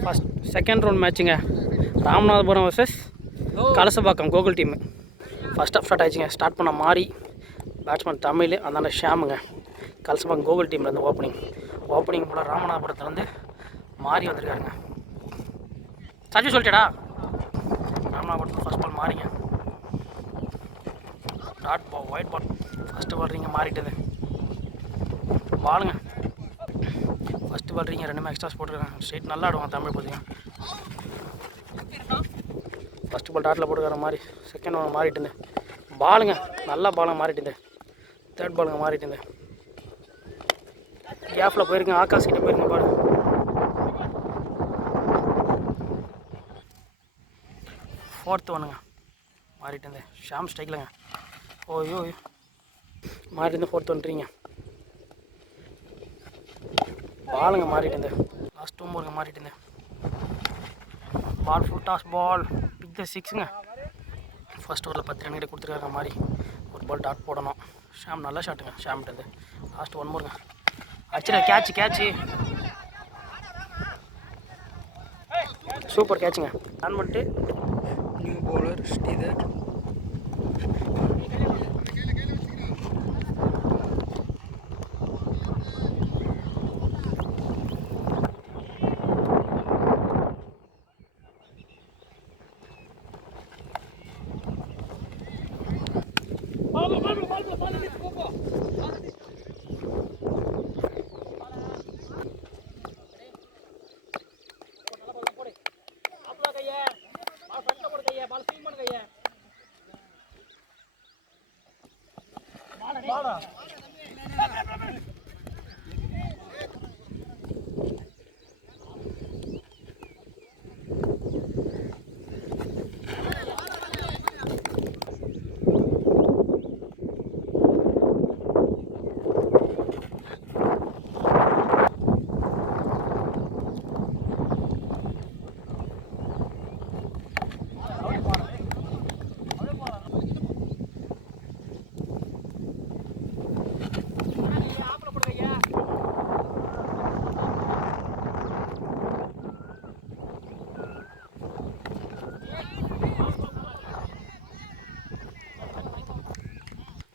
First second round மேட்சுங்க. Ramanathapuram versus Kalasapakkam Gokul team. First off start ஆயிடுச்சுங்க. Start பண்ண மாதிரி பேட்ஸ்மேன் தமிழ், அந்தாண்ட ஷாமுங்க. கலசபாக்கம் கோகுல் டீம்லேருந்து ஓப்பனிங் போல் ராமநாதபுரத்துலேருந்து மாறி வந்திருக்காருங்க. சஜி சொல்லிட்டேடா. ராமநாதபுரத்தில் ஃபஸ்ட் பால் மாறிங்க. Dot ball, wide ball. First ball ரீங்க மாறிட்டது. பாலுங்க ஃபஸ்ட்டு பால் ரீங்க ரெண்டுமே எக்ஸ்ட்ராஸ் போட்டுருக்காங்க. ஸ்ட்ரெயிட் நல்லா ஆடுவாங்க தமிழ் பார்த்தீங்கன்னா. ஃபஸ்ட்டு பால் டாட்டில் போட்டுக்கிற மாதிரி. செகண்ட் பால் மாறிட்டு பாலுங்க நல்லா பாலாக மாறிட்டு. தேர்ட் பாலுங்க மாறிட்டு கேப்பில் போயிருங்க. ஆகாஷ் கிட்ட போயிருங்க பால். ஃபோர்த்து ஒன்றுங்க மாறிட்டு ஷாம் ஸ்ட்ரைக்லங்க. ஓய்யோ மாறிட்டு ஃபோர்த் ஒன்றுறீங்க. பாலுங்க மாறிட்டு லாஸ்ட் 2 ஓவருங்க மாறிட்டு பால் full toss ball pick the 6ங்க. First ஓவரில் 10 ரன் கிட்ட கொடுத்துருக்காங்க மாதிரி. ஒரு பால் டாட் போடணும். ஷாம் நல்லா ஷாட்டுங்க. ஷாம்கிட்ட லாஸ்ட் 1 ஓவருங்க அடிச்சிருங்க. கேட்சு சூப்பர் கேட்சுங்க. ரன் பண்ணிட்டு நியூ பவுலர் ஸ்ரீதர்.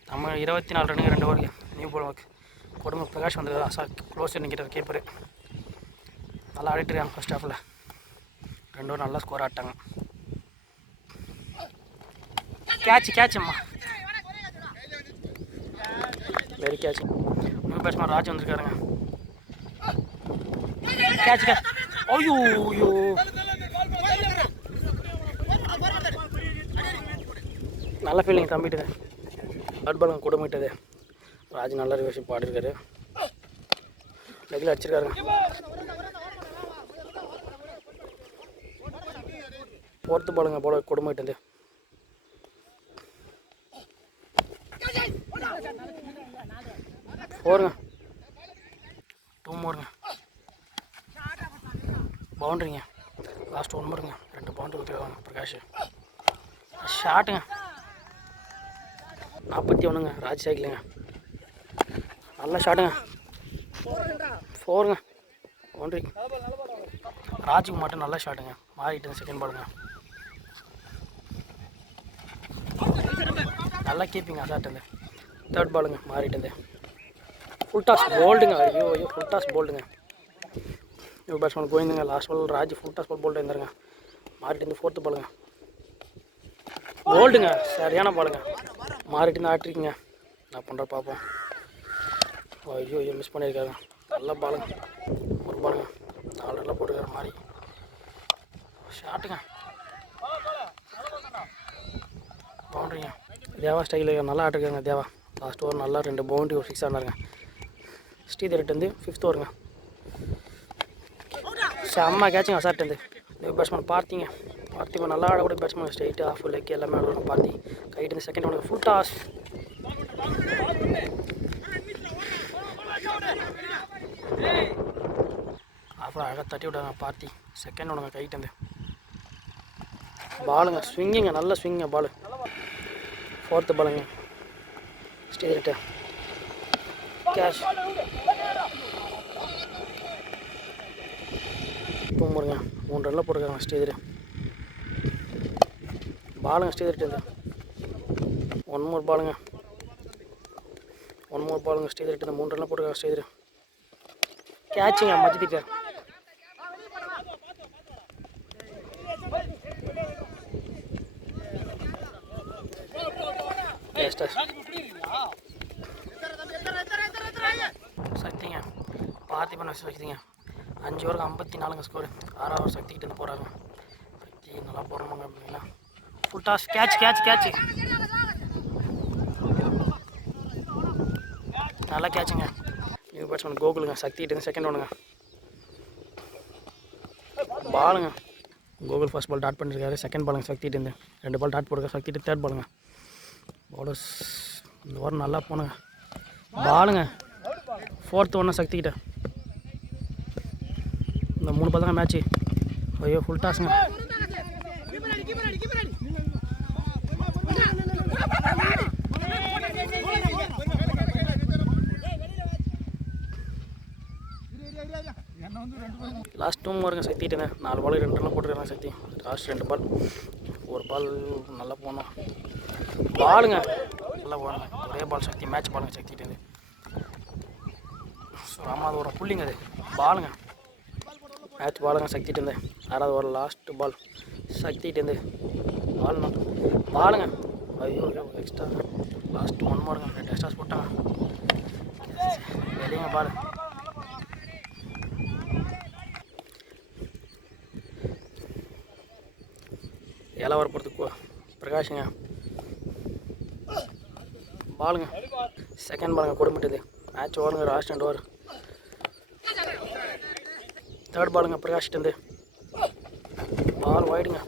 நம்ம 24 ரன்னுக்கு 2 ஓவர் நியூ பால் கொடுமை. பிரகாஷ் வந்து க்ளோஸ் நிற்கிறார் கீப்பரு. நல்லா ஆடிட்டுருக்காங்க ஃபஸ்ட் ஹாஃபில். 2 ஓவர் நல்லா ஸ்கோர் ஆட்டாங்க. கேட்சும்மா very catch. New batsman Raj வந்திருக்காருங்க. கேட்ச் ஐயோ நல்ல ஃபீலிங் தம்பிட்டுது. பேட் பாலுங்க கொடுமிட்டது. ராஜ் நல்ல ரிவர்ஸ் பாடிருக்காரு. லெக்கில் அடிச்சிருக்காருங்க. ஃபோர்த்து பாலுங்க போல கொடுமிட்டது. போருங்க 2 ஓவருங்க பவுண்ட்ரிங்க. லாஸ்ட் 1 ஓவருங்க 2 பவுண்ட்ரி கொடுத்துருக்காங்க பிரகாஷ். ஷாட்டுங்க 41ங்க. ராஜ் சைக்கிளுங்க நல்ல ஷாட்டுங்க. 4ங்க பவுண்ட்ரி. ராஜுக்கு மட்டும் நல்ல ஷாட்டுங்க. மாறிட்டு செகண்ட் பாலுங்க நல்லா கீப்பிங்க அசாட்டுங்க. தேர்ட் பாலுங்க மாறிட்டு ஃபுல் டாஸ் போல்டுங்க. ஐயோ ஃபுல் டாஸ் போல்டுங்க. நியூ பேட்ஸ்மேன் போயிருந்துங்க. Last ball Raj full toss ball bowled இருந்தாருங்க. மாறிட்டு ஃபோர்த்து பாலுங்க போல்டுங்க. சரியான பாலுங்க. மாறிட்டு ஆட்டிருக்கீங்க. நான் பண்ணுற பார்ப்போம். ஐயோ மிஸ் பண்ணியிருக்காங்க. நல்ல பாலுங்க. ஒரு பாலுங்க 4 ரன்னில் போட்டுக்கிற மாதிரி ஷாட்டுங்க. பவுண்ட்ரிங்க. தேவா ஸ்டைலில் நல்லா ஆட்டிருக்காங்க. தேவா லாஸ்ட் ஓவர் நல்லா 2 பவுண்ட்ரி ஒரு 6 ஆனாருங்க. ஸ்ரீதர்ட்டு 5th ஓவருங்க செம்ம கேட்சுங்க அசார்ட்டு. நியூ பேட்ஸ்மேன் பார்த்திங்க நல்லா ஆடக்கூடிய பேட்ஸ்மேன். ஸ்ட்ரெயிட்டு ஆஃப் லெக் எல்லாமே ஆடுவாங்க. பார்த்தி கைட்டு செகண்ட் ஒன்று ஃபுல் டாஸ். அப்புறம் அழகாக தட்டி விட்டாங்க பார்த்தி. செகண்ட் ஒன்றுங்க கைட்டு பாலுங்க ஸ்விங்கிங்க. நல்ல ஸ்விங்க பாலு. ஃபோர்த்து பாலுங்க ஸ்ட்ரெயிட்டு கேஷ். லாஸ்ட் 2 மூருங்க 3 ரன்னில் போட்டுருக்காங்க ஸ்டேஜர் பாலுங்க ஸ்டேஜர்ட்டு 1 மோர் பாலுங்க 1 மோர் பாலுங்க ஸ்டேஜர்ட்டு 3 ரன்னில் போட்டுருக்காங்க ஸ்டேஜர் கேட்சுங்க மதிப்பிட்ட சக்திங்க பார்த்திபன் சக்திங்க 5 ஓவருக்கு 54 ஸ்கோரு 6 ஓவர் சக்திக்கிட்ட போகிறாங்க சக்தி நல்லா போடுறாங்க அப்படின்னா ஃபுல் டாஸ் கேட்ச் நல்லா கேட்சுங்க நியூ பேட்ஸ்மேன் கோகுலுங்க சக்திக்கிட்ட செகண்ட் ஒன்றுங்க பாலுங்க கோகுல் ஃபர்ஸ்ட் பால் டாட் பண்ணியிருக்காரு செகண்ட் பாலுங்க சக்திகிட்டேருந்து 2 பால் டாட் போடுங்க சக்திகிட்ட தேர்ட் பாலுங்க பவுலர்ஸ் இந்த ஓவர் நல்லா போனுங்க பாலுங்க 4th ஒன்று சக்திக்கிட்ட இந்த 3 பால் தாங்க மேட்ச்சு ஐயோ ஃபுல் டாஸுங்க லாஸ்ட் 2 ஓவருங்க சக்திக்கிட்டேங்க 4 பால் 2 ரன்லாம் போட்டுருக்காங்க சக்தி லாஸ்ட் 2 பால் ஒரு பால் நல்லா போனோம் பாலுங்க நல்லா போனாங்க ஒரே பால் சக்தி மேட்ச் பாலுங்க சக்திகிட்டேருந்து ராமாவது ஒரு புள்ளிங்க அது பாலுங்க மேட்ச் பாலுங்க சக்திகிட்டேருந்து 6வது ஓவர் லாஸ்ட் பால் சக்திகிட்டேருந்து பாலுங்க ஐயோ எக்ஸ்ட்ரா லாஸ்ட் 1 மோருங்க 2 எக்ஸ்ட்ராஸ் போட்டாங்க வெளியங்க பால் ஏழாவது போகிறதுக்கு பிரகாஷுங்க பாலுங்க செகண்ட் பாலுங்க கொடுமிட்டது மேட்ச் ஓவருங்க லாஸ்ட் 2 ஓவர் தேர்ட் பாலுங்க பிரகாஷ்கிட்டேருந்து பால் வைடுங்க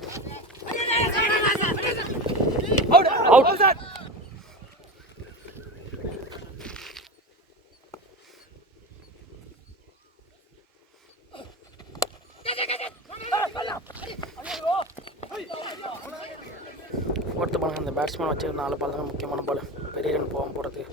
அவுட் ஃபோர்த்து பாலுங்க அந்த பேட்ஸ்மேன் வச்சு 4 பால் தாங்க முக்கியமான பால் பெரிய ரன் போகாமல் போகிறதுக்கு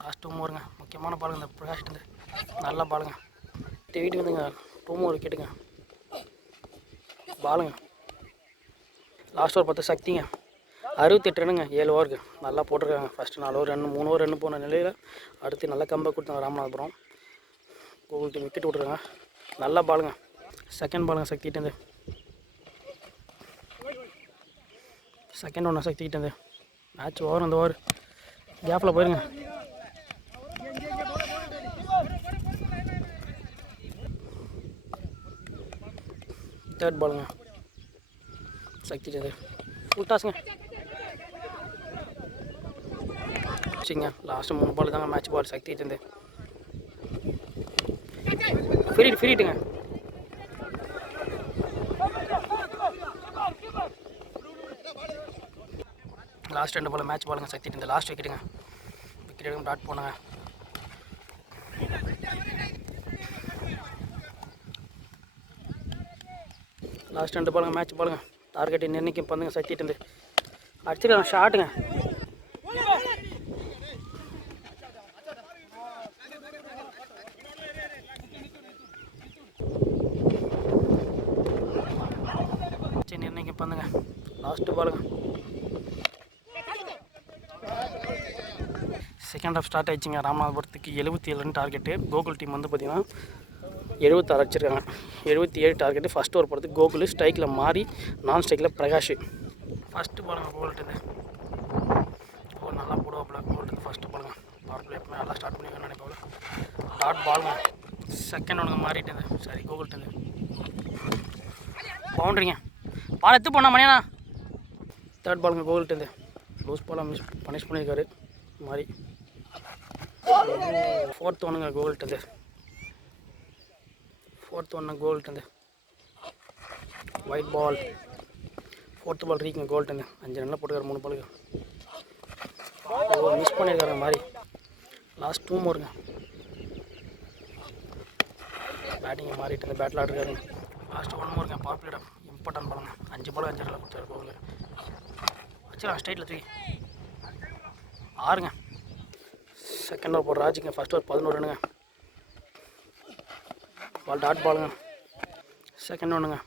லாஸ்ட் 2 ஓவருங்க முக்கியமான பாலுங்க இந்த பிரகாஷ்ட்டு நல்லா பாலுங்க வீட்டுக்கு வந்துங்க 2 ஓவர் கேட்டுங்க பாலுங்க லாஸ்ட் ஓவர் பார்த்து சக்திங்க 68 ரன்னுங்க 7 ஓவருக்கு நல்லா போட்டிருக்காங்க ஃபஸ்ட்டு 4 ஓவர் 3 ஓவர் ரன் போன நிலையில் அடுத்து நல்லா கம்பேக் கொடுத்தாங்க ராமநாதபுரம் கோகுல் டீம் விக்கெட் விட்ருக்காங்க நல்லா பாலுங்க செகண்ட் பாலுங்க சக்திகிட்டேருந்து செகண்ட் ஒன்று சக்திகிட்டேருந்து மேட்ச் ஓவர் அந்த ஓவர் கேப்பில் போயிருங்க தேர்ட் பாலுங்க சக்திகிட்டேருந்து ஃபுல் டாஸுங்க சரிங்க லாஸ்ட்டு 3 பால் தாங்க மேட்ச் பால் சக்திகிட்டேருந்து ஃப்ரீட்டுங்க லாஸ்ட் 2 பால் மேட்ச் பாலுங்க சக்திகிட்டேருந்து லாஸ்ட் விக்கெட்டுங்க விக்கெட் எடுக்க டாட் போனாங்க லாஸ்ட் 2 பாலுங்க மேட்ச் பாலுங்க டார்கெட் நிர்ணயிக்கும் பந்துங்க சக்திகிட்டேருந்து அடிச்சிருக்காங்க ஷாட்டுங்க நிர்ணயிக்கும் பந்துங்க லாஸ்ட்டு பாலுங்க செகண்ட் ஹாஃப் ஸ்டார்ட் ஆயிடுச்சுங்க ராமநாதபுரத்துக்கு 77 ரன் டார்கெட்டு கோகுல் டீம் வந்து பார்த்திங்கன்னா 76 அடிச்சிருக்காங்க 77 டார்கெட்டு ஃபஸ்ட் ஓவர் போகிறதுக்கு கோகுல் ஸ்ட்ரைக்கில் மாறி நான் ஸ்ட்ரைக்கில் பிரகாஷ் ஃபஸ்ட்டு பாலுங்க கோகுல்ட்டு நல்லா போடுவாப்பில் கோகுல்ட்டு ஃபஸ்ட்டு பாலுங்க பவர் பிளே நல்லா ஸ்டார்ட் பண்ணிக்கணும்னு நினைப்பாங்க டாட் பாலுங்க செகண்ட் ஒன்று மாறிட்டு சரி கோகுல்ட்டு பவுண்ட்ரிங்க பால் எடுத்து போனா மணியாண்ணா தேர்ட் பாலுங்க கோகுல்ட்டு லூஸ் பாலாக பனிஷ் பண்ணியிருக்காரு மாதிரி ஃபோர்த் ஒன்றுங்க கோகுல்ட்டு ஃபோர்த் ஒன்று கோல்ட்டு ஒயிட் பால் ஃபோர்த்து பால் ரீக்குங்க கோல்ட்டு 5 ரன்னில் போட்டுக்காரு 3 பாலுக்கு மிஸ் பண்ணியிருக்காரு மாதிரி லாஸ்ட் 2 மோருங்க பேட்டிங்கை மாறிட்டு பேட்டில் ஆடுறாரு லாஸ்ட் 1 மோருங்க பவர் பிளேடம் இம்பார்ட்டன்ட் பாலுங்க 5 பால் 5 ரன்னில் கொடுத்தாரு கோகுல் அடிச்சிடலாம் ஸ்ட்ரைட்டில் தூக்கி 6ங்க. செகண்ட் ஓவர் போடுற ராஜுங்க. ஃபஸ்ட் ஓவர் 11 ரன்னுங்க. பால் டாட் பாலுங்க. செகண்ட் ஒன்றுங்க.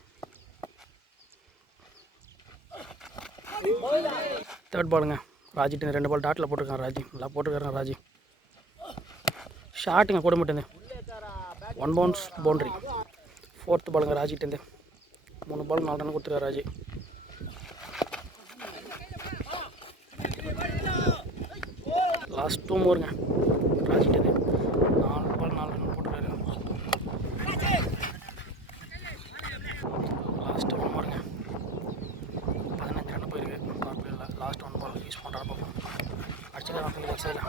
தேர்ட் பாலுங்க. ராஜிட்டு 2 பால் டாட்டில் போட்டிருக்காங்க. ராஜி நல்லா போட்டிருக்காருங்க. ராஜி ஷாட்டுங்க கூட மட்டும் 1 பவுன்ஸ் பவுண்ட்ரி. ஃபோர்த்து பாலுங்க. ராஜிட்டு 3 பால் 4 ரன் கொடுத்துருக்காரு ராஜி. லாஸ்ட் 2 ஓவருங்க. ராஜிட்டு 4 பால் 4 ரன் போட்டுருக்காரு. லாஸ்ட் 1 ஓவருங்க. 15 ரன் போயிருக்கு. பார்க்கல. லாஸ்ட் 1 பால் யூஸ் பண்ணுறாரு. பார்ப்போம் அடிச்சுக்கலாம். ஃபீல்ட் சைடில்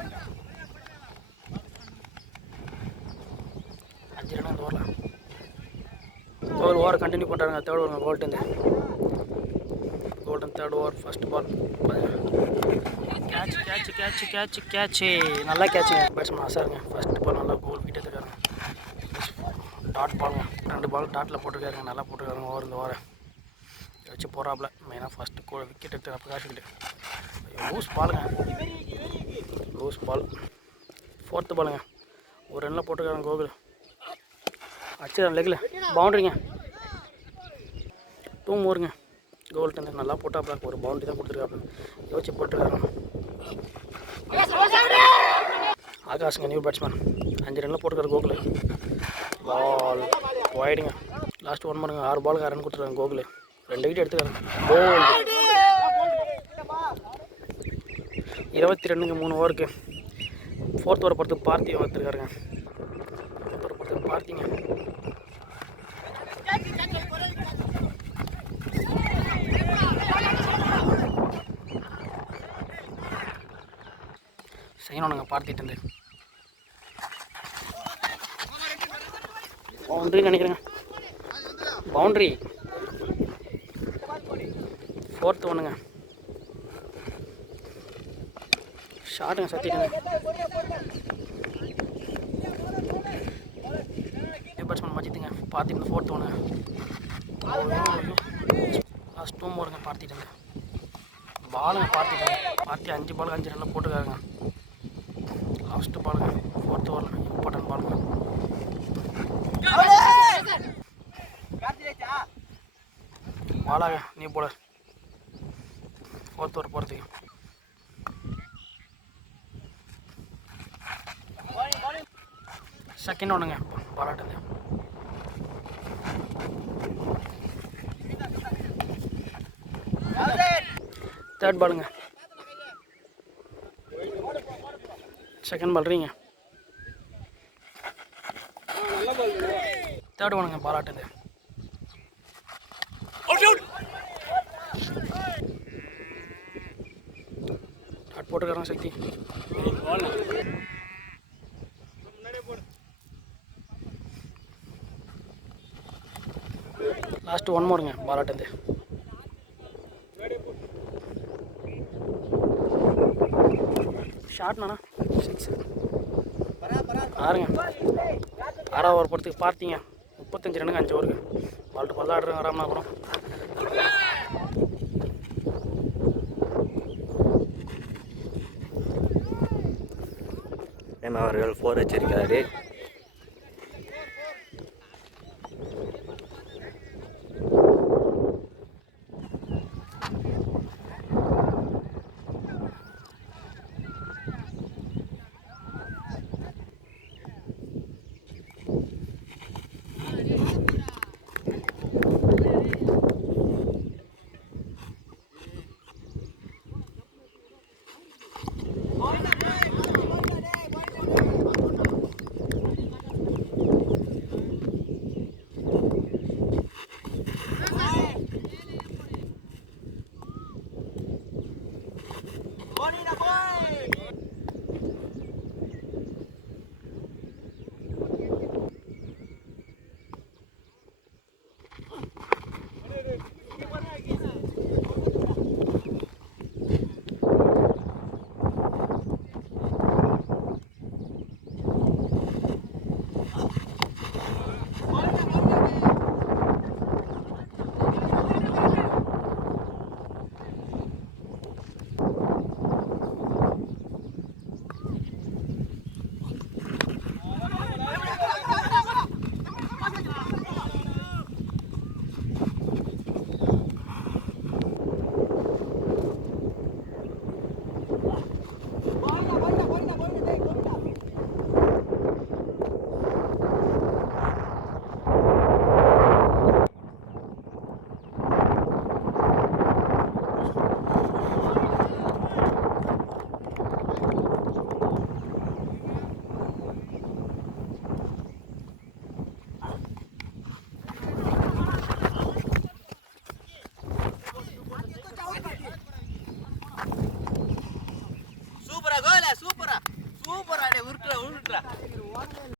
5 ரன் இந்த ஓவரில். கோல் ஓவர் கண்டினியூ பண்ணுறாங்க. தேர்ட் ஓவருங்க. Golden third over. First ball catch நல்லா கேட்சுங்க. பேட்ஸ்மேன் அசாருங்க. ஃபஸ்ட் பால் நல்லா கோல் விட்டு எடுத்துருக்காருங்க. டாட் பாலுங்க. 2 பால் டாட்டில் போட்டிருக்காருங்க. நல்லா போட்டிருக்காருங்க. ஓவர் இந்த ஓவரை வச்சு போகிறாப்புல. மெயினாக ஃபஸ்ட்டு விக்கெட் எடுத்து பிரகாஷ்கிட்ட லூஸ் பாலுங்க. Loose ball. ஃபோர்த்து பாலுங்க. ஒரு ரனில் போட்டிருக்காருங்க கோகுல். அடிச்சிடலாம் லெக்கில் பவுண்ட்ரிங்க. 2 ஓவருங்க. கோல்டன் நல்லா போட்டாப்புல. ஒரு பவுண்ட்ரி தான் கொடுத்துருக்காப்புல. யோசிச்சு போட்டுருக்காருங்க. ஆகாஷுங்க நியூ பேட்ஸ்மேன். 5 ரனில் போட்டுருக்காரு கோகுல். பால் ஒயிடுங்க. லாஸ்ட் 1 பண்ணுங்க. 6 பாலுக்கு 6 ரன் கொடுத்துருக்காங்க கோகுல். 2 விக்கெட் எடுத்துக்காரு. போல் 22ங்க 3 ஓவருக்கு. ஃபோர்த் ஓவர் பொறுத்து பார்த்தி வந்துருக்காருங்க. ஃபோர்த் ஓவர் பொறுத்து பார்த்திங்க. செய்யணுங்க. பார்த்திட்டு பவுண்ட்ரி நினைக்கிறேங்க. பவுண்ட்ரி. ஃபோர்த்து ஒன்றுங்க. ஷாட்டுங்க. சத்திட்டுங்க. பேட்ஸ்மேன் மஜித்துங்க. பார்த்திட்டு ஃபோர்த்து ஒன்றுங்க. லாஸ்ட் 2 ஓவருங்க. பார்த்திட்டு பாலுங்க. பார்த்தி 5 பாலுக்கு 5 ரன்னில் போட்டுருக்காருங்க. லாஸ்ட் பாலுங்க. ஃபோர்த் ஓவரில் இம்பார்ட்டன்ட் பாலுங்க. பாலாக நியூ போலர். ஃபோர்த் ஓவர் போகிறதுக்கு செகண்ட் ஒன்றுங்க. பாலாட்டுங்க. தேர்ட் பாலுங்க. செகண்ட் பால் ரீங்க. தேர்ட் ஒன்றுங்க. பாலாட்டுங்க. டாட் போட்டுக்காரங்க சக்தி. லாஸ்ட் 1 மோருங்க. பாலாட்டுந்து ஷார்ட்ண்ணா 6 6ங்க. 6ஆவது ஓவர் போகிறதுக்கு பார்த்தீங்க 35 ரன்னுங்க 5 ஓவருக்கு. பால்ட்டு பால் ஆடுறாங்க ராமநாதபுரம். அவர்கள் 4 வச்சிருக்காரு.